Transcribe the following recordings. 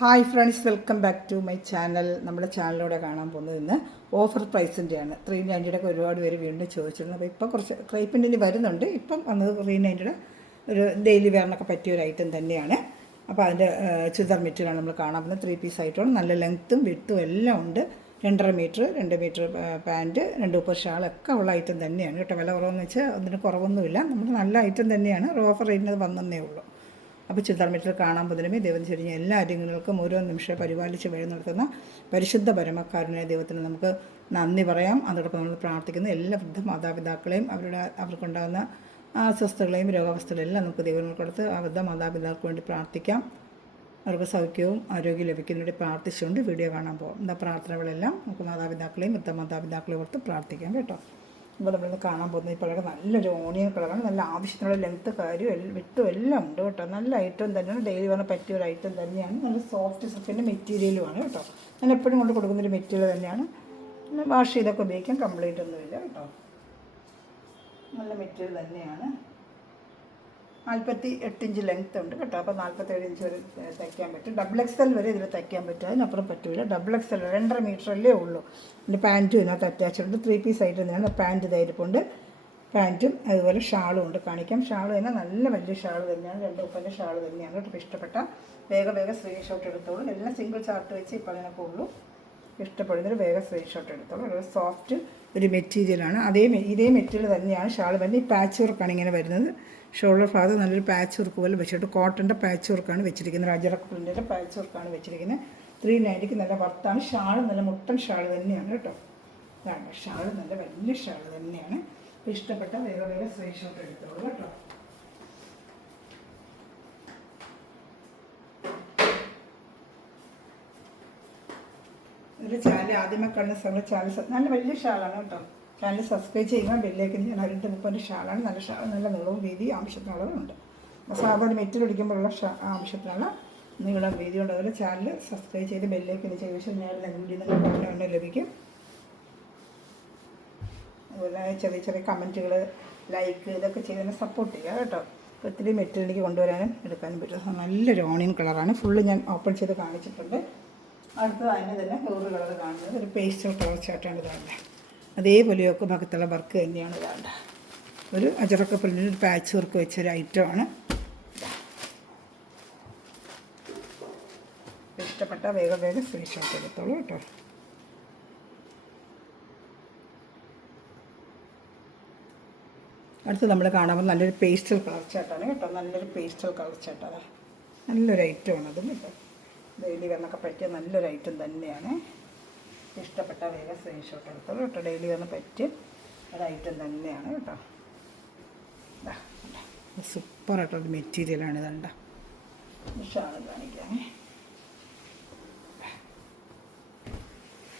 Hi friends, welcome back to my channel. നമ്മുടെ ചാനലിലൂടെ കാണാൻ പോകുന്നത് ഇന്ന് ഓഫർ പ്രൈസിൻ്റെയാണ്. 390 ഒക്കെ ഒരുപാട് പേര് വീണ്ടും ചോദിച്ചിരുന്നു. അപ്പോൾ ഇപ്പം കുറച്ച് ക്രൈപ്പിൻ്റെ ഇനി വരുന്നുണ്ട്. ഇപ്പം വന്നത് 390 ഒരു ഡെയിലി വെയറിനൊക്കെ പറ്റിയ ഒരു ഐറ്റം തന്നെയാണ്. അപ്പോൾ അതിൻ്റെ ചുരിദാർ മെറ്റീരിയലാണ് നമ്മൾ കാണാൻ പോകുന്നത്. 3 പീസ് ആയിട്ടാണ്. നല്ല ലെങ്ത്തും വിഡ്ത്തും എല്ലാം ഉണ്ട്. 2.5 മീറ്റർ, 2 മീറ്റർ പാൻറ്റ്, 2 ഉപ്പർ ഷാളൊക്കെ ഉള്ള ഐറ്റം തന്നെയാണ് കേട്ടോ. വില കുറവെന്ന് വെച്ചാൽ അതിന് കുറവൊന്നുമില്ല. നമുക്ക് നല്ല ഐറ്റം തന്നെയാണ്. ഒരു ഓഫർ റേറ്റിന് വന്നതേ ഉള്ളൂ. അപ്പോൾ ചുരിദാർ മെറ്റീരിയൽ കാണാൻ പോകുന്നതിനുമേ ദൈവം ചൊരിഞ്ഞ എല്ലാ കാര്യങ്ങൾക്കും ഓരോ നിമിഷം പരിപാലിച്ച് വഴി നടത്തുന്ന പരിശുദ്ധ പരമക്കാരനായ ദൈവത്തിന് നമുക്ക് നന്ദി പറയാം. അതോടൊപ്പം നമ്മൾ പ്രാർത്ഥിക്കുന്ന എല്ലാ വൃദ്ധ മാതാപിതാക്കളെയും അവർക്കുണ്ടാകുന്ന അസ്വസ്ഥതകളെയും രോഗാവസ്ഥകളെയും എല്ലാം നമുക്ക് ദൈവങ്ങൾ കൊടുത്ത് ആ വൃദ്ധ മാതാപിതാക്കൾക്ക് വേണ്ടി പ്രാർത്ഥിക്കാം. അവർക്ക് സൗഖ്യവും ആരോഗ്യം ലഭിക്കുന്നതിന് വേണ്ടി പ്രാർത്ഥിച്ചുകൊണ്ട് വീഡിയോ കാണാൻ പോകും. എന്താ പ്രാർത്ഥനകളെല്ലാം നമുക്ക് മാതാപിതാക്കളെയും വൃദ്ധ മാതാപിതാക്കളെയും ഓർത്ത് പ്രാർത്ഥിക്കാം കേട്ടോ. അപ്പോൾ നമ്മളിന്ന് കാണാൻ പോകുന്നത് ഇപ്പോൾ നല്ലൊരു ഓണിയൻ കളറാണ്. നല്ല ആവശ്യത്തിനുള്ള ലെങ്ത്ത് കാര്യം വിട്ടും എല്ലാം ഉണ്ട് കേട്ടോ. നല്ല ഐറ്റം തന്നെയാണ്. ഡെയിലി വന്ന് പറ്റിയ ഒരു ഐറ്റം തന്നെയാണ്. നല്ല സോഫ്റ്റ് സിൽക്കിൻ്റെ മെറ്റീരിയലുമാണ് കേട്ടോ. ഞാൻ എപ്പോഴും കൊണ്ട് കൊടുക്കുന്നൊരു മെറ്റീരിയൽ തന്നെയാണ്. പിന്നെ വാഷ് ചെയ്തൊക്കെ ഉപയോഗിക്കാൻ കംപ്ലീറ്റ് ഒന്നുമില്ല കേട്ടോ. നല്ല മെറ്റീരിയൽ തന്നെയാണ്. 48 ഇഞ്ച് ലെങ്ത്ത് ഉണ്ട് കേട്ടോ. അപ്പോൾ 47 ഇഞ്ച് വരെ തയ്ക്കാൻ പറ്റും. XXL വരെ ഇതിൽ തയ്ക്കാൻ പറ്റും. അതിനപ്പുറം പറ്റില്ല. XXL 2.5 മീറ്ററല്ലേ ഉള്ളൂ. പിന്നെ പാൻറ്റും ഇതിനകത്ത് അറ്റാച്ചുണ്ട്. 3 പീസ് ആയിട്ട് തന്നെയാണ്. പാൻറ്റ് ഇതായിരിപ്പുണ്ട്. പാൻറ്റും അതുപോലെ ഷാളും ഉണ്ട്. കാണിക്കാം. ഷാൾ തന്നെ നല്ല വലിയ ഷാൾ തന്നെയാണ്. 2 ഉപ്പൻ്റെ ഷാൾ തന്നെയാണ് കേട്ടോ. ഇഷ്ടപ്പെട്ട വേഗം സ്ക്രീൻഷോട്ട് എടുത്തോളൂ. എല്ലാം സിംഗിൾ ചാർട്ട് വെച്ച് ഇപ്പോൾ അതിനൊക്കെ ഉള്ളൂ. ഇഷ്ടപ്പെടുന്നൊരു വേഗം സ്ക്രീൻഷോട്ട് എടുത്തോളൂ. ഒരു സോഫ്റ്റ് ഒരു മെറ്റീരിയലാണ്. ഇതേ മെറ്റീരിയൽ തന്നെയാണ് ഷാൾ വരുന്നത്. ഈ പാച്ച് വർക്കാണ് ഇങ്ങനെ വരുന്നത്. ഷോൾഡർ ഭാഗത്ത് നല്ലൊരു പാച്ച് വർക്ക് പോലെ വെച്ചിട്ട് കോട്ടൻ്റെ പാച്ച് വർക്കാണ് വെച്ചിരിക്കുന്നത്. അജറക് പ്രിൻ്റിൻ്റെ പാച്ച് വർക്കാണ് വെച്ചിരിക്കുന്നത്. 390 നല്ല വർത്താണ്. ഷാൾ നല്ല മുട്ടൻ ഷാൾ തന്നെയാണ് കേട്ടോ. അതാണ് ഷാൾ നല്ല വലിയ ഷാൾ തന്നെയാണ്. ഇഷ്ടപ്പെട്ട വേഗം സ്ക്രീൻഷോട്ട് എടുത്തോളൂ കേട്ടോ. ഒരു ചാനൽ ആദ്യമേ കാണുന്ന സമയം ചാനൽ നല്ല വലിയ ഷാളാണ് കേട്ടോ. ചാനൽ സബ്സ്ക്രൈബ് ചെയ്യുക. ബെല്ലേക്ക് ഞാൻ 230 ഷാളാണ്. നല്ല ഷാൾ നല്ല നീളവും വീതി ആവശ്യത്തിനുള്ളതുണ്ട്. സാധാരണ മെറ്റീരിയൽ അടിക്കുമ്പോഴുള്ള ആവശ്യത്തിനുള്ള നീളം വീതി ഉണ്ട്. അതുപോലെ ചാനൽ സബ്സ്ക്രൈബ് ചെയ്ത് ബെല്ലേക്ക് ശേഷം ഞാൻ വീഡിയോ നിങ്ങൾക്ക് ഉടനെ ലഭിക്കും. അതുപോലെ ചെറിയ കമൻറ്റുകൾ, ലൈക്ക് ഇതൊക്കെ ചെയ്തതിനെ സപ്പോർട്ട് ചെയ്യുക കേട്ടോ. ഒത്തിരി മെറ്റീരിയലിലേക്ക് കൊണ്ടുവരാനും എടുക്കാനും പറ്റും. നല്ലൊരു ഓണിയൻ കളറാണ്. ഫുള്ള് ഞാൻ ഓപ്പൺ ചെയ്ത് കാണിച്ചിട്ടുണ്ട്. അടുത്തത് അതിന് തന്നെ വേറൊരു കളർ കാണുന്നത് ഒരു പേസ്റ്റൽ കളർ ചാട്ടാണ് ഇതാണ്ട്. അതേപോലെയൊക്കെ ഭാഗത്തുള്ള വർക്ക് തന്നെയാണ് ഇതാണ്ട്. ഒരു അജറക്ക പ്രിൻ്റിൽ ഒരു പാച്ച് വർക്ക് വെച്ചൊരു ഐറ്റമാണ്. ഇഷ്ടപ്പെട്ട വേഗം സ്ക്രീൻഷോട്ട് എടുത്തോളൂ കേട്ടോ. അടുത്ത് നമ്മൾ കാണുമ്പോൾ നല്ലൊരു പേസ്റ്റൽ കളർ ചാട്ടാണ് കേട്ടോ. നല്ലൊരു പേസ്റ്റൽ കളർ ചാട്ടാണ്. നല്ലൊരു ഐറ്റമാണ് അതും കേട്ടോ. ഡെയിലി വന്നൊക്കെ പറ്റിയ നല്ലൊരു ഐറ്റം തന്നെയാണ്. ഇഷ്ടപ്പെട്ട വേഗം സ്ക്രീൻഷോട്ട് എടുത്തോളൂ കേട്ടോ. ഡെയിലി വന്ന് പറ്റിയ ഒരു ഐറ്റം തന്നെയാണ് കേട്ടോ. സൂപ്പറായിട്ടൊരു മെറ്റീരിയലാണ് ഇതണ്ട. ഷാൾ കാണിക്കാമേ.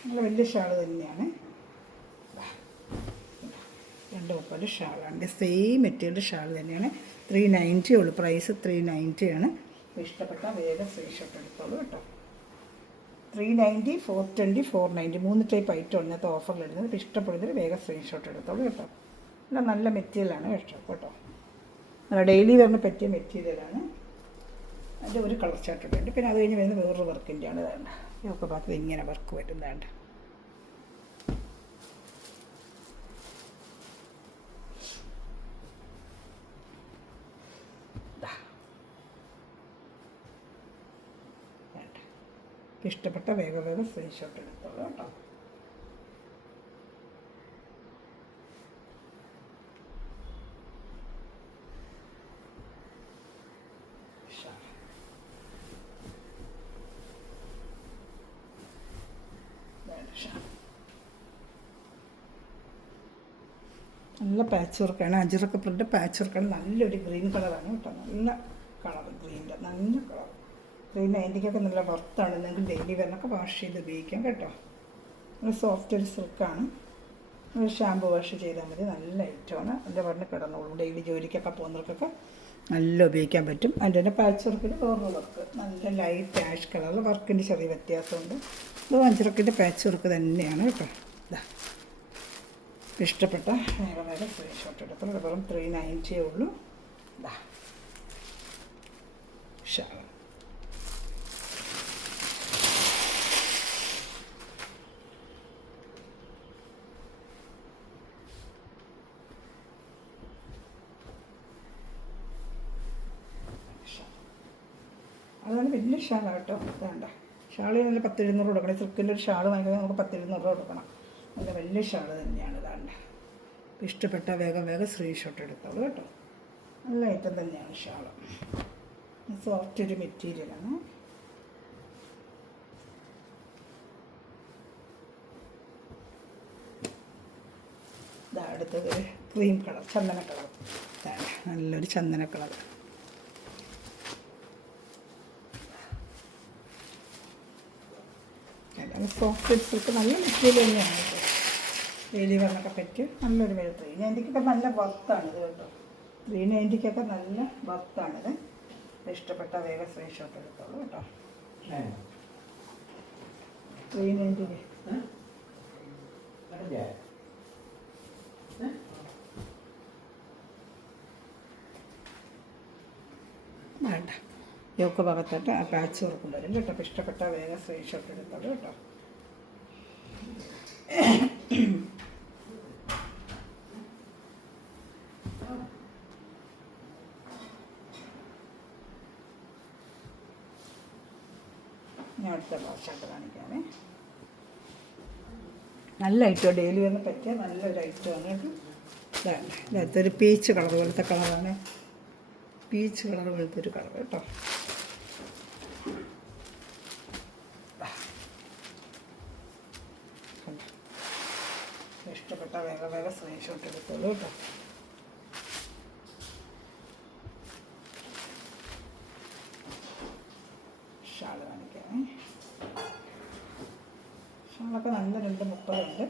നല്ല വലിയ ഷാൾ തന്നെയാണ്. 2 ഉപ്പൻ്റെ ഷാളാണ്. സെയിം മെറ്റീരിയൽ ഷാൾ തന്നെയാണ്. 390 ഉള്ളൂ. പ്രൈസ് 390 ആണ്. ഇഷ്ടപ്പെട്ട വേഗം സ്ക്രീൻഷോട്ട് എടുത്തോളൂ കേട്ടോ. 390, 420, 490 3 ടൈപ്പ് ഐറ്റം ഇന്നത്തെ ഓഫറിലിടുന്നത്. ഇഷ്ടപ്പെടുന്നതിൽ വേഗം സ്ക്രീൻഷോട്ട് എടുത്തോളൂ കേട്ടോ. നല്ല മെറ്റീരിയലാണ് കേട്ടോ. നല്ല ഡെയിലി വരുന്ന പറ്റിയ മെറ്റീരിയലാണ്. അതിൻ്റെ ഒരു കളർ ചാർട്ട് ഉണ്ട്. പിന്നെ അത് കഴിഞ്ഞ് വരുന്നത് വേറൊരു വർക്കിൻ്റെയാണ്. വേണ്ട ഇതൊക്കെ ഭാഗത്ത് ഇങ്ങനെ വർക്ക് വരുന്നതാണ്. ഇഷ്ടപ്പെട്ട വേഗം സ്ക്രീൻഷോട്ട് എടുത്തോളൂ കേട്ടോ. നല്ല പാച്ച് വർക്കാണ്. അജറക്ക പ്രിൻ്റ് പാച്ച് വർക്കാണ്. നല്ലൊരു ഗ്രീൻ കളറാണ് കേട്ടോ. നല്ല കളർ ഗ്രീൻ്റെ നല്ല കളർ. 390 നല്ല വർത്താണ്. നിങ്ങൾക്ക് ഡെയിലി വരുന്നൊക്കെ വാഷ് ചെയ്ത് ഉപയോഗിക്കാം കേട്ടോ. നല്ല സോഫ്റ്റ് ഒരു സിൽക്കാണ്. ഒരു ഷാമ്പു വാഷ് ചെയ്താൽ മതി. നല്ല ഐറ്റമാണ്. അതിൻ്റെ പറഞ്ഞ് കിടന്നോളൂ. ഡെയിലി ജോലിക്കൊക്കെ പോകുന്നവർക്കൊക്കെ നല്ല ഉപയോഗിക്കാൻ പറ്റും. അതിൻ്റെ തന്നെ പാച്ച് വർക്കിൻ്റെ വേറൊരു വർക്ക് നല്ല ലൈറ്റ് ആഷ് കളറിൽ വർക്കിൻ്റെ ചെറിയ വ്യത്യാസമുണ്ട്. ഇത് അജറക്കിൻ്റെ പാച്ച് വർക്ക് തന്നെയാണ് കേട്ടോ. ഇതാ ഇഷ്ടപ്പെട്ട വേഗം സ്ക്രീൻഷോട്ട് എടുത്തോളൂ. വെറും 390 ഉള്ളൂ. ഇതാ ഷാൾ വലിയ ഷാളാണ് കേട്ടോ. വേണ്ട ഷാൾ നല്ല 10-200 കൊടുക്കണം. സിൽക്കിൻ്റെ ഒരു ഷാൾ വാങ്ങിക്കാൻ നമുക്ക് 10-200 കൊടുക്കണം. നല്ല വലിയ ഷാൾ തന്നെയാണ്. ഇതാണ്ട് ഇഷ്ടപ്പെട്ട വേഗം സ്ക്രീൻഷോട്ട് എടുത്തോളൂ കേട്ടോ. നല്ല ഐറ്റം തന്നെയാണ് ഷാൾ. സോഫ്റ്റ് ഒരു മെറ്റീരിയലാണ്. അടുത്തത് ക്രീം കളർ, ചന്ദന കളർ. നല്ലൊരു ചന്ദന കളർ. സോഫ്റ്റ് സിൽക്ക് നല്ല മെറ്റീരിയൽ തന്നെയാണ് കേട്ടോ. ഡെയിലി വെയറിനൊക്കെ പറ്റിയ നല്ലൊരു വില. 390-ക്കൊക്കെ നല്ല വർത്താണിത് കേട്ടോ. 390-ക്കൊക്കെ നല്ല വർത്താണിത്. ഇഷ്ടപ്പെട്ട വേഗം സ്ക്രീൻഷോട്ട് എടുത്തോളൂ കേട്ടോ. 390 വേണ്ട. യോക്ക് ഭാഗത്തോട്ട് ആ പാച്ച് വർക്ക് വരും കേട്ടോ. അപ്പോൾ ഇഷ്ടപ്പെട്ട വേഗം സ്ക്രീൻഷോട്ട് എടുത്തോളൂ കേട്ടോ. ഞാൻ അടുത്ത ബ്ലൗസായിട്ട് കാണിക്കാമേ. നല്ല ഐറ്റം, ഡെയിലി വന്ന് പറ്റിയ നല്ലൊരു ഐറ്റമാണ് കേട്ടോ. ഇതിനകത്തൊരു പീച്ച് കളർ പോലത്തെ കളറാണ്. പീച്ച് കളർ പോലത്തെ ഒരു കളർ കേട്ടോ. ഇഷ്ടപ്പെട്ട വേഗം സ്ക്രീൻഷോട്ട് എടുത്തോളൂ കേട്ടോ. ഷാൾ കാണിക്കാമേ. ഷാളൊക്കെ നല്ല 230 ഉണ്ട്.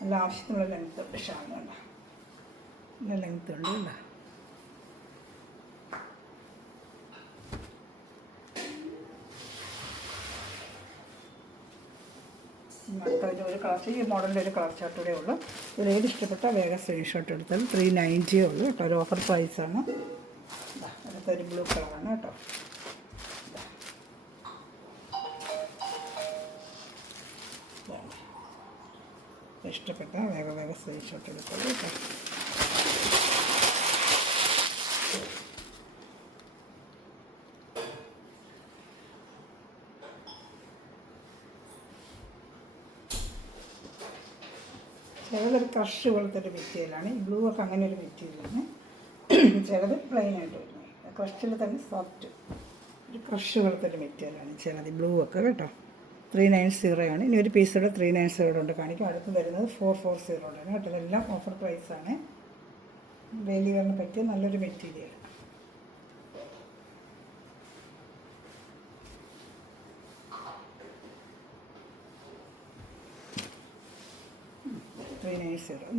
നല്ല ആവശ്യത്തിനുള്ള ലെങ്ത് ഉണ്ട്. ഷാൾ കണ്ട നല്ല ലെങ്ത് ഉണ്ട് കേട്ടോ. ഒരു കളർ, ഈ മോഡലിൻ്റെ ഒരു കളർ ചാർട്ട് കൂടെ ഉള്ളൂ. ഇതിൽ ഏത് ഇഷ്ടപ്പെട്ട വേഗം സ്ക്രീൻഷോട്ട് എടുത്താൽ 390 ഉള്ളൂ കേട്ടോ. ഒരു ഓഫർ പ്രൈസാണ്. അടുത്തൊരു ബ്ലൂ കളറാണ് കേട്ടോ. ഇഷ്ടപ്പെട്ട വേഗം സ്ക്രീൻഷോട്ട് എടുത്തോളൂ കേട്ടോ. ചിലതൊരു ക്രഷ് പോലത്തെ ഒരു മെറ്റീരിയലാണ്. ഈ ബ്ലൂ ഒക്കെ അങ്ങനെ ഒരു മെറ്റീരിയലാണ്. ചിലത് പ്ലെയിൻ ആയിട്ട് വരുന്നത്. ക്രഷിൽ തന്നെ സോഫ്റ്റ് ഒരു ക്രഷ് പോലത്തെ ഒരു മെറ്റീരിയലാണ് ചിലത്. ബ്ലൂ ഒക്കെ കേട്ടോ. 390 ആണ്. ഇനി ഒരു പീസോടെ 390 ഉണ്ട് കാണിക്കും. അടുത്ത് വരുന്നത് 440 ആണ് കേട്ടോ. ഇതെല്ലാം ഓഫർ പ്രൈസാണ്. ഡെയിലി വെയറിന് പറ്റിയ നല്ലൊരു മെറ്റീരിയൽ.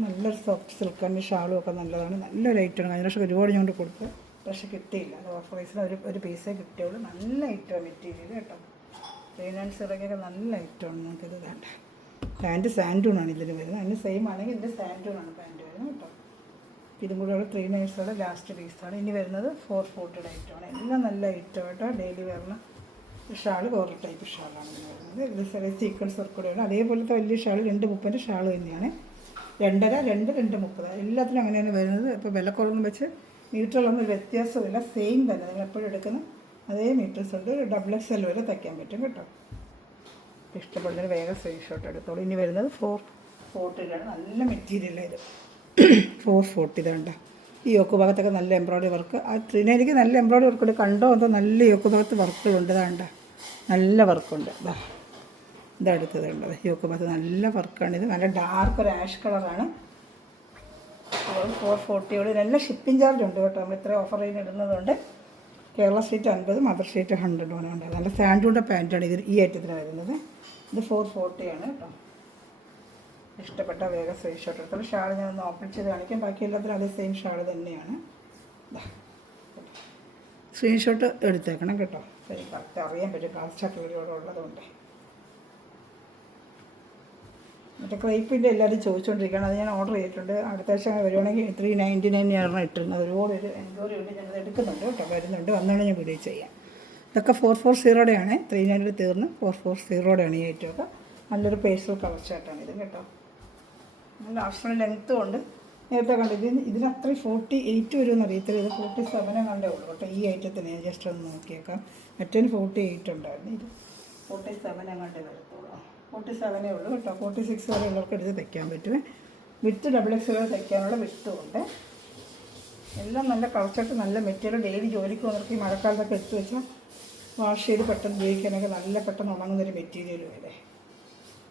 നല്ലൊരു സോഫ്റ്റ് സിൽക്കിൻ്റെ ഷാളും ഒക്കെ നല്ലതാണ്. നല്ലൊരു ഐറ്റമാണ്. കഴിഞ്ഞ പ്രാവശ്യം ഒരുപാട് ഞാൻ കൊടുത്ത് പക്ഷേ കിട്ടിയില്ല. അത് ഓഫർ പ്രൈസിൽ ഒരു പീസേ കിട്ടിയുള്ളൂ. നല്ല ഐറ്റമാണ് മെറ്റീരിയൽ കേട്ടോ. 390 നല്ല ഐറ്റമാണ്. നമുക്കിത് വേണ്ട. പാൻറ്റ് സാൻഡൂണാണ് ഇതിന് വരുന്നത്. അതിന് സെയിം ആണെങ്കിൽ ഇതിൻ്റെ സാൻഡൂണാണ് പാൻറ്റ് വരുന്നത് കേട്ടോ. ഇതും കൂടെ 390 ലാസ്റ്റ് പീസാണ്. ഇനി വരുന്നത് 440 ഐറ്റമാണ്. എല്ലാം നല്ല ഐറ്റം കേട്ടോ. ഡെയിലി വരുന്ന ഷാൾ വേറെ ടൈപ്പ് ഷാളാണ് ഇതിന് വരുന്നത്. ഇത് ചെറിയ സീക്വൻസ് വർക്ക് കൂടെയാണ്. അതേപോലത്തെ വലിയ ഷാൾ 230 ഷാൾ തന്നെയാണ്. 2.5, 230 എല്ലാത്തിനും അങ്ങനെയാണ് വരുന്നത്. ഇപ്പോൾ വില കുറവെന്ന് വെച്ച് മീറ്ററിലൊന്നും ഒരു വ്യത്യാസമില്ല. സെയിം തന്നെ നിങ്ങൾ എപ്പോഴും എടുക്കുന്ന അതേ മീറ്റേഴ്സ് ഉണ്ട്. ഒരു XXL വരെ തയ്ക്കാൻ പറ്റും കേട്ടോ. ഇഷ്ടപ്പെടുന്നതിന് വേഗം സ്ക്രീൻഷോട്ട് എടുത്തോളൂ. ഇനി വരുന്നത് 440 നല്ല മെറ്റീരിയലാണ് ഇത്. 440 ഇതാണ്ട. ഈ യോക്ക് ഭാഗത്തൊക്കെ നല്ല എംബ്രോയ്ഡറി വർക്ക്. ആ 390 നല്ല എംബ്രോയ്ഡറി വർക്കുണ്ട്. കണ്ടോ അതോ നല്ല യോക്ക് ഭാഗത്ത് വർക്കുകളുണ്ട്. ഇതാണ്ട നല്ല വർക്കുണ്ട്. ഇതടുത്തത് ഉണ്ടത്. യോക്ക് ഭാഗത്ത് നല്ല വർക്കാണിത്. നല്ല ഡാർക്ക് ഒരു ആഷ് കളറാണ്. 440 നല്ല ഷിപ്പിംഗ് ചാർജ് ഉണ്ട് കേട്ടോ. നമ്മൾ ഇത്ര ഓഫർ ചെയ്ത് ഇടുന്നതുകൊണ്ട്. കേരള സ്റ്റേറ്റ് 50, മദർ സ്റ്റേറ്റ് 100 ഉണ്ട്. നല്ല സാൻഡൂണിൻ്റെ പാൻറ്റാണ് ഇത് ഈ ഐറ്റത്തിന് വരുന്നത്. ഇത് 440 ആണ് കേട്ടോ. ഇഷ്ടപ്പെട്ട വേഗം സ്ക്രീൻഷോട്ട് എടുത്തോളൂ. ഷാൾ ഞാൻ ഒന്ന് ഓപ്പൺ ചെയ്ത് കാണിക്കാം. ബാക്കി എല്ലാത്തിനും അതേ സെയിം ഷാൾ തന്നെയാണ്. സ്ക്രീൻഷോട്ട് എടുത്തേക്കണം കേട്ടോ. കറക്റ്റ് അറിയാൻ പറ്റും കളർ ചാർട്ട് വീഡിയോടെ ഉള്ളതുകൊണ്ട്. മറ്റേ ക്രൈപ്പിൻ്റെ എല്ലാവരും ചോദിച്ചുകൊണ്ടിരിക്കുകയാണ്. അത് ഞാൻ ഓർഡർ ചെയ്തിട്ടുണ്ട്. അടുത്ത ആഴ്ച വരുവാണെങ്കിൽ 399 ഇട്ടിരുന്നത്. ഒരുപാട് ഒരു എൻക്വയറി ഉണ്ട്. ഞാനത് എടുക്കുന്നുണ്ട് കേട്ടോ. വരുന്നുണ്ട്. വന്നാണ് ഞാൻ വീഡിയോ ചെയ്യാം. ഇതൊക്കെ 440 ആണ്. 390 തീർന്ന് 440 ആണ് ഈ ഐറ്റമൊക്കെ. നല്ലൊരു പേസ്റ്റൽ കളർ ചാർട്ടാണ് ഇത് കേട്ടോ. നല്ല ആവശ്യമുള്ള ലെങ്ത്തും ഉണ്ട്. നേരത്തെ കണ്ടു ഇതിന് അത്രയും 48 വരുമെന്ന് അറിയത്തില്ല. ഇത് 47 കണ്ടേ ഉള്ളൂ കേട്ടോ. ഈ ഐറ്റത്തിന് ഞാൻ ജസ്റ്റ് ഒന്ന് നോക്കിയേക്കാം. മറ്റൊരു 48 ഉണ്ടായിരുന്നു, ഇത് 47 കണ്ടേ വരത്തുള്ളൂ. 47 ഉള്ളൂ കേട്ടോ. 46 വരെ ഉള്ളവർക്ക് എടുത്ത് തയ്ക്കാൻ പറ്റുമേ. വിത്ത് XXL തയ്ക്കാനുള്ള വിത്തും ഉണ്ട്. എല്ലാം നല്ല കളച്ചിട്ട് നല്ല മെറ്റീരിയൽ. ഡെയിലി ജോലിക്ക് വന്നവർക്ക് ഈ മഴക്കാലത്തൊക്കെ എടുത്ത് വെച്ചാൽ വാഷ് ചെയ്ത് പെട്ടെന്ന് ഉപയോഗിക്കാനൊക്കെ നല്ല പെട്ടെന്ന് ഉണങ്ങുന്നൊരു മെറ്റീരിയലും അല്ലേ.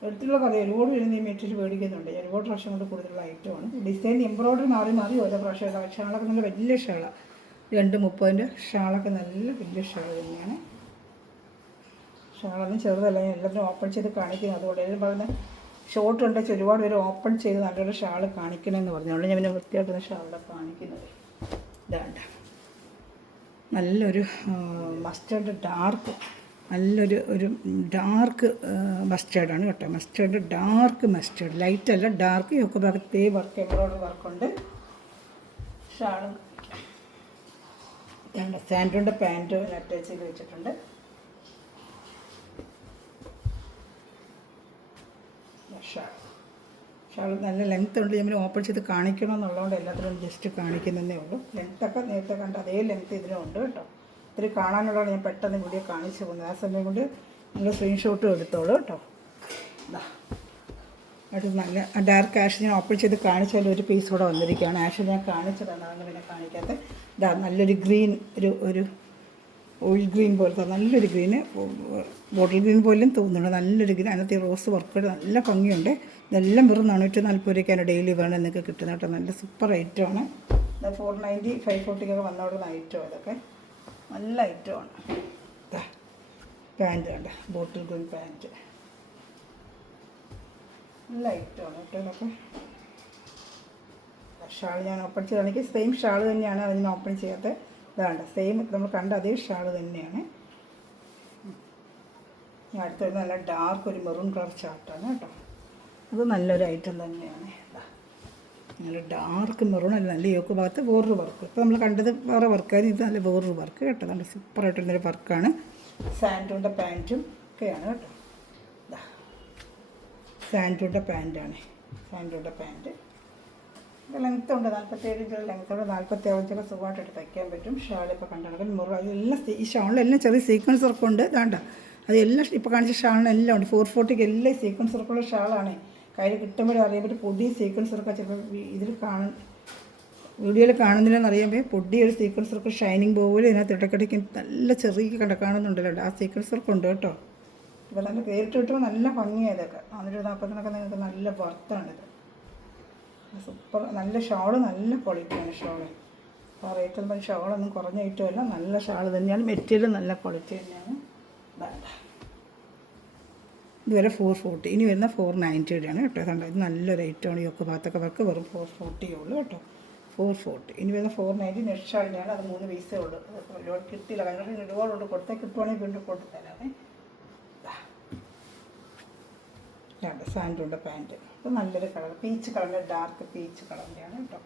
എടുത്തുള്ള കഥ ഒരുപാട് വരുന്ന ഈ മെറ്റീരിയൽ മേടിക്കുന്നുണ്ട്. ഒരുപാട് പ്രാവശ്യം കൊണ്ട് കൂടുതലുള്ള ഐറ്റമാണ്. ഡിസൈൻ എംബ്രോയ്ഡറി മാറി മാറി ഓരോ പ്രാവശ്യം ഉണ്ടാകും. ഷാളൊക്കെ നല്ല വലിയ ഷാളാണ്. 230 ഷാളൊക്കെ നല്ല വലിയ ഷാൾ തന്നെയാണ്. ഷാളൊന്നും ചെറുതല്ല, ഞാൻ എല്ലാത്തിനും ഓപ്പൺ ചെയ്ത് കാണിക്കുന്നത്. അതുകൊണ്ട് എല്ലാവരും പറയുന്നത് ഷോർട്ട് ഉണ്ടെങ്കിൽ ഒരുപാട് പേര് ഓപ്പൺ ചെയ്ത് നല്ലൊരു ഷാൾ കാണിക്കണമെന്ന് പറഞ്ഞു. അതുകൊണ്ട് ഞാൻ പിന്നെ വൃത്തിയായിട്ടൊന്ന് ഷാളിലെ കാണിക്കുന്നത്. ഇതാണ്ട് നല്ലൊരു മസ്റ്റേർഡ് ഡാർക്ക്, നല്ലൊരു ഡാർക്ക് മസ്റ്റേർഡാണ് കേട്ടോ. മസ്റ്റേർഡ് ഡാർക്ക് മസ്റ്റേർഡ്, ലൈറ്റ് അല്ല ഡാർക്ക്. ഒക്കെ ഭാഗത്തേ വർക്ക് എംബ്രോയ്ഡറി വർക്കുണ്ട്. ഷാളും സാൻഡോൻ്റെ പാൻറ്റ് അറ്റാച്ച് ചെയ്ത് വെച്ചിട്ടുണ്ട്. ഷാൾ നല്ല ലെങ്ത് ഉണ്ട്. ഞാൻ ഓപ്പൺ ചെയ്ത് കാണിക്കണം എന്നുള്ളതുകൊണ്ട് എല്ലാത്തിലും ജസ്റ്റ് കാണിക്കുന്നതേ ഉള്ളൂ. ലെങ്ത്തൊക്കെ നേരത്തെ കണ്ട അതേ ലെങ്ത്ത് ഇതിനും ഉണ്ട് കേട്ടോ. ഇത്തിരി കാണാനുള്ളതാണ് ഞാൻ പെട്ടെന്ന് വീഡിയോ കാണിച്ചു പോകുന്നത്. ആ സമയം കൊണ്ട് നിങ്ങൾ സ്ക്രീൻഷോട്ടും എടുത്തോളൂ കേട്ടോ. അത് നല്ല ഡാർക്ക് ആഷ് ഞാൻ ഓപ്പൺ ചെയ്ത് കാണിച്ചാൽ ഒരു പീസ് കൂടെ വന്നിരിക്കുകയാണ്. ആഷ് ഞാൻ കാണിച്ചതാണ്, അതാണ് പിന്നെ കാണിക്കാത്ത. ഇതാ നല്ലൊരു ഗ്രീൻ, ഒരു ഓയിൽ ഗ്രീൻ പോലത്തെ നല്ലൊരു ഗ്രീന്, ബോട്ടിൽ ഗ്രീൻ പോലും തോന്നുന്നുണ്ട്. നല്ലൊരു ഗ്രീൻ, അതിനകത്ത് റോസ് വർക്ക് നല്ല ഭംഗിയുണ്ട്. ഇതെല്ലാം വെറും 440 രൂപയ്ക്കാണ് ഡെയിലി വേണം നിങ്ങൾക്ക് കിട്ടുന്നത് കേട്ടോ. നല്ല സൂപ്പർ ഐറ്റമാണ്. 490 540 വന്നോടുന്ന ഐറ്റമാണ് ഇതൊക്കെ. നല്ല ഐറ്റമാണ്. പാൻറ്റ് കണ്ട ബോട്ടിൽ ഗ്രീൻ പാൻറ്റ് നല്ല ഐറ്റമാണ് കേട്ടോ ഇതൊക്കെ. ഷാൾ ഞാൻ ഓപ്പൺ ചെയ്താണെങ്കിൽ സെയിം ഷാൾ തന്നെയാണ്, അതിന് ഓപ്പൺ ചെയ്യാത്ത. ഇതാണ്ട് സെയിം നമ്മൾ കണ്ട അതേ ഷാൾ തന്നെയാണ്. ഞാൻ അടുത്തൊരു നല്ല ഡാർക്ക് ഒരു മെറൂൺ കളർ ചാർട്ടാണ് കേട്ടോ. അത് നല്ലൊരു ഐറ്റം തന്നെയാണ്. നല്ല ഡാർക്ക് മെറൂൺ അല്ല, നല്ല യോക്ക് ഭാഗത്ത് വേറൊരു വർക്ക്. ഇപ്പോൾ നമ്മൾ കണ്ടത് വേറെ വർക്കായിരുന്നു, ഇത് നല്ല വേറൊരു വർക്ക് കേട്ടോ. നല്ല സൂപ്പറായിട്ടുള്ളൊരു വർക്കാണ്. സാൻഡോൻ്റെ പാൻറ്റും ഒക്കെയാണ് കേട്ടോ. സാൻഡോൻ്റെ പാൻറ്റാണ്, സാൻഡോൻ്റെ പാൻറ്റ്. ലെങ്ത്ത് ഉണ്ട്, 47 ഇഞ്ച് ലെങ്ത്തോടെ 47 ഇഞ്ചൊക്കെ സുഖമായിട്ട് തയ്ക്കാൻ പറ്റും. ഷാളിപ്പോൾ കണ്ടാണെങ്കിൽ എല്ലാം ഈ ഷാളിലെല്ലാം ചെറിയ സീക്വൻസ് വർക്കുണ്ട്. വേണ്ട അതെല്ലാം ഇപ്പോൾ കാണിച്ച ഷാളിനെല്ലാം ഉണ്ട്. 440 എല്ലാം സീക്വൻസ് വർക്കുള്ള ഷാളാണ്. കയ്യിൽ കിട്ടുമ്പോഴേ അറിയാൻ പറ്റും. പൊടി സീക്വൻസ് വർക്ക് ചിലപ്പോൾ ഇതിൽ വീഡിയോയിൽ കാണുന്നില്ലെന്ന് അറിയാൻ പൊടി ഒരു സീക്വൻസ് വർക്ക് ഷൈനിങ് പോലെ ഇതിനകത്ത് ഇടയ്ക്കിടയ്ക്ക് നല്ല ചെറിയ കാണുന്നുണ്ടല്ലോ. ആ സീക്വൻസ് വർക്ക് ഉണ്ട് കേട്ടോ. ഇപ്പോൾ നല്ല പേരിട്ട് കിട്ടുമ്പോൾ നല്ല ഭംഗിയാണ് ഇതൊക്കെ. 440 നിങ്ങൾക്ക് നല്ല വർത്താണിത്. സൂപ്പർ നല്ല ഷാള്, നല്ല ക്വാളിറ്റിയാണ് ഷാള്. അപ്പോൾ റേറ്റ് ഒന്നും ഷാളൊന്നും കുറഞ്ഞ ഐറ്റമല്ല, നല്ല ഷാള് തന്നെയാണ്. മെറ്റീരിയൽ നല്ല ക്വാളിറ്റി തന്നെയാണ്. ഇതുവരെ 440, ഇനി വരുന്ന 490 കേട്ടോ. കണ്ടോ ഇത് നല്ലൊരു ഐറ്റമാണ്. ഈ ഒക്കെ ഭാഗത്തൊക്കെ വർക്ക് വെറും 440 ഉള്ളൂ കേട്ടോ. 440. ഇനി വരുന്ന 490 നെറ്റ് ഷാളിനെയാണ്. അത് 3 പീസേ ഉള്ളൂ. ഒരുപാട് കിട്ടിയില്ല, കാരണം ഒരുപാടുണ്ട്. കൊടുത്താൽ കിട്ടുവാണെങ്കിൽ വീണ്ടും കൊടുത്തു തരാമേ. സാൻഡോൻ്റെ പാൻറ്റ് ഇത് നല്ലൊരു കളർ, പീച്ച് കളറിൻ്റെ ഡാർക്ക് പീച്ച് കളറിൻ്റെയാണ് കേട്ടോ.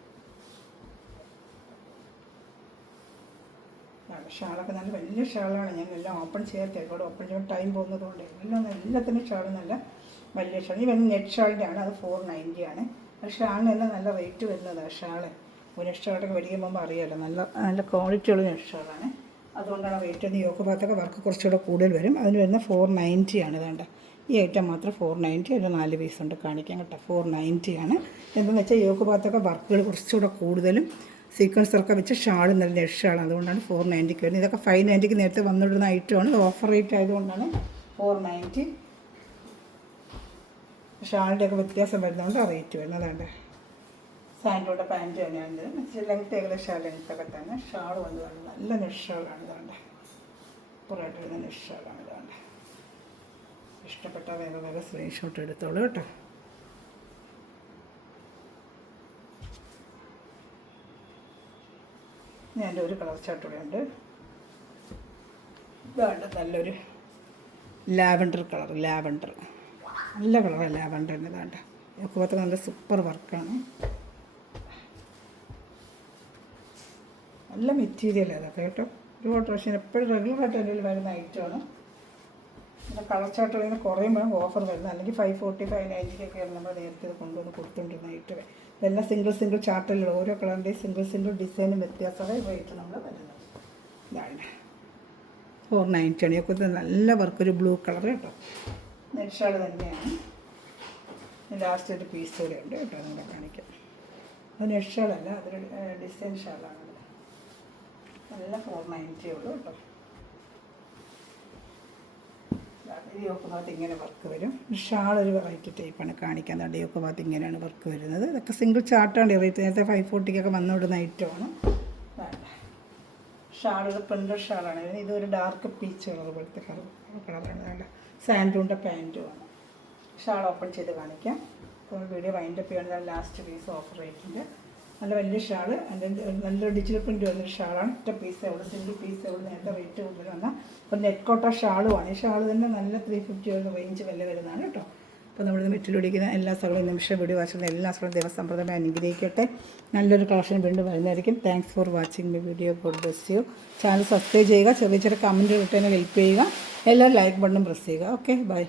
ഷാളൊക്കെ നല്ല വലിയ ഷാളാണ്. ഞാൻ എല്ലാം ഓപ്പൺ ചെയ്യാത്ത, ഒരുപാട് ഓപ്പൺ ചെയ്യാൻ ടൈം പോകുന്നതുകൊണ്ട് എല്ലാത്തിനും ഷാൾ നല്ല വലിയ ഷാൾ. ഈ വരുന്ന നെറ്റ് ഷാളിൻ്റെ ആണ്, അത് 490 ആണ്. ആ ഷാളിനെല്ലാം നല്ല റേറ്റ് വരുന്നതാണ്. ഷാള് ഒരു നെറ്റ് ഷാളൊക്കെ മേടിക്കാൻ പോകുമ്പോൾ അറിയാമല്ലോ, നല്ല ക്വാളിറ്റിയുള്ള നെറ്റ് ഷാളാണ്. അതുകൊണ്ടാണ് റേറ്റ്. യോക്ക് ഭാഗത്തൊക്കെ വർക്ക് കുറച്ചുകൂടെ കൂടുതൽ വരും. അതിന് വരുന്ന 490 ആണ്. വേണ്ട ഈ ഐറ്റം മാത്രം 490. അതിൽ 4 പീസ് ഉണ്ട് കാണിക്കാൻ കേട്ടോ. 490 ആണ്. എന്താണെന്ന് വെച്ചാൽ യോക്ക് ഭാഗത്തൊക്കെ വർക്കുകൾ കുറച്ചുകൂടെ കൂടുതലും സീക്വൻസൊക്കെ വെച്ച് ഷാൾ നല്ല നെറ്റ് ഷാളാണ്. അതുകൊണ്ടാണ് 490 വരുന്നത്. ഇതൊക്കെ 590 നേരത്തെ വന്നിടുന്ന ഐറ്റമാണ്. ഓഫർ റേറ്റ് ആയതുകൊണ്ടാണ് 490. ഷാളിൻ്റെയൊക്കെ വ്യത്യാസം വരുന്നതുകൊണ്ട് ആ റേറ്റ് വരുന്നതാണ്. സാൻഡോയുടെ പാൻറ്റ് തന്നെയാണ്. ലെങ്ത്ത് ഏകദേശം ലെങ്ത്തൊക്കെ തന്നെ. ഷാൾ വന്ന് നല്ല നെറ്റ് ഷാളാണ്. ഇതാണ്ട് സൂപ്പറായിട്ട് വരുന്ന നെറ്റ് ഷാളാണ്. ഇതാണ്ട് ഇഷ്ടപ്പെട്ട വേഗം സ്ക്രീൻഷോട്ട് എടുത്തോളൂ കേട്ടോ. ഞാൻ ഒരു കളർ ചാർട്ട് കൂടെ ഉണ്ട്. ഇതാണ്ട് നല്ലൊരു ലാവൻഡർ കളർ, ലാവൻഡർ നല്ല കളറാണ് ലാവൻഡറിന്. ഇതാണ്ട് ഒക്കെ നല്ല സൂപ്പർ വർക്കാണ്. നല്ല മെറ്റീരിയൽ അതൊക്കെ കേട്ടോ. ഒരുപാട് പ്രാവശ്യം എപ്പോഴും റെഗുലറായിട്ട് എൻ്റെ കയ്യിൽ വരുന്ന ഐറ്റമാണ്. പിന്നെ കളർ ചാർട്ട് വരുന്ന കുറയുമ്പോഴും ഓഫർ വരുന്നത്. അല്ലെങ്കിൽ 540 590 നമ്മൾ നേരത്തെ ഇത് കൊണ്ടുവന്ന് കൊടുത്തുകൊണ്ടിരുന്ന ഐറ്റമേ. ഇതെല്ലാം സിംഗിൾ ചാർട്ടിലുള്ള ഓരോ കളറിൻ്റെയും സിംഗിൾ ഡിസൈനും വ്യത്യാസമായ റേറ്റ് നമ്മൾ വരുന്നത്. ഇതാണ് 490 ആണ്. ഒക്കെ നല്ല വർക്ക്, ഒരു ബ്ലൂ കളർ കേട്ടോ. നെറ്റ് ഷാൾ തന്നെയാണ്. ലാസ്റ്റ് ഒരു പീസ് കൂടെ ഉണ്ട് കേട്ടോ, നിങ്ങളെ കാണിക്കാം. അത് നെറ്റ് ഷാളല്ല, അതൊരു ഡിസൈൻ ഷാളാണ്. നല്ല 490 ഉള്ളൂ കേട്ടോ. ഈ യോക്ക് ഭാഗത്ത് ഇങ്ങനെ വർക്ക് വരും. ഷാൾ ഒരു വെറൈറ്റി ടൈപ്പാണ് കാണിക്കാൻ. അതുകൊണ്ട് യോക്ക് ഭാഗത്ത് ഇങ്ങനെയാണ് വർക്ക് വരുന്നത്. ഇതൊക്കെ സിംഗിൾ ചാർട്ടാണ് റേറ്റ്. നേരത്തെ 540 വന്നുവിടുന്ന ഐറ്റമാണ്. ഷാൾ ഒരു പ്രിൻ്റഡ് ഷാളാണ്. ഇതൊരു ഡാർക്ക് പീച്ച് കളർ പോലത്തെ കളറാണ്. നല്ല സാൻഡൂണിൻ്റെ പാൻറ്റുമാണ്. ഷാൾ ഓപ്പൺ ചെയ്ത് കാണിക്കാം. അപ്പോൾ വീഡിയോ വൈൻഡപ്പ് ചെയ്യുകയാണെങ്കിൽ ലാസ്റ്റ് പീസ് ഓഫർ റേറ്റിൻ്റെ നല്ല വലിയ ഷാള്. അതിൻ്റെ നല്ലൊരു ഡിജിറ്റൽ പ്രിൻ്റ് വന്നൊരു ഷാളാണ്. ഒറ്റ പീസേ ഉള്ളൂ, സിംഗിൾ പീസേ ഉള്ളൂ. നേരത്തെ റേറ്റ് കൂടുതൽ വന്നാൽ ഒരു നെറ്റ് കോട്ട ഷാളുമാണ്. ഈ ഷാൾ തന്നെ നല്ല 350 റേഞ്ച് വില വരുന്നതാണ് കേട്ടോ. അപ്പോൾ നമ്മളിന്ന് മെറ്റിലൊടിക്കുന്ന എല്ലാ സ്ഥലവും നിമിഷം വീഡിയോ വായിച്ചിരുന്ന എല്ലാ സ്ഥലവും ദേവസമ്പ്രദായം അനുഗ്രഹിക്കട്ടെ. നല്ലൊരു കളക്ഷൻ വീണ്ടും വരുന്നതായിരിക്കും. Thanks for watching my video. God bless you. Channel subscribe ചെയ്യുക. ചെറിയ കമൻറ്റ് ഇട്ട് തന്നെ ഹെൽപ്പ് ചെയ്യുക. എല്ലാവരും ലൈക്ക് ബട്ടണും പ്രസ് ചെയ്യുക. Okay, by.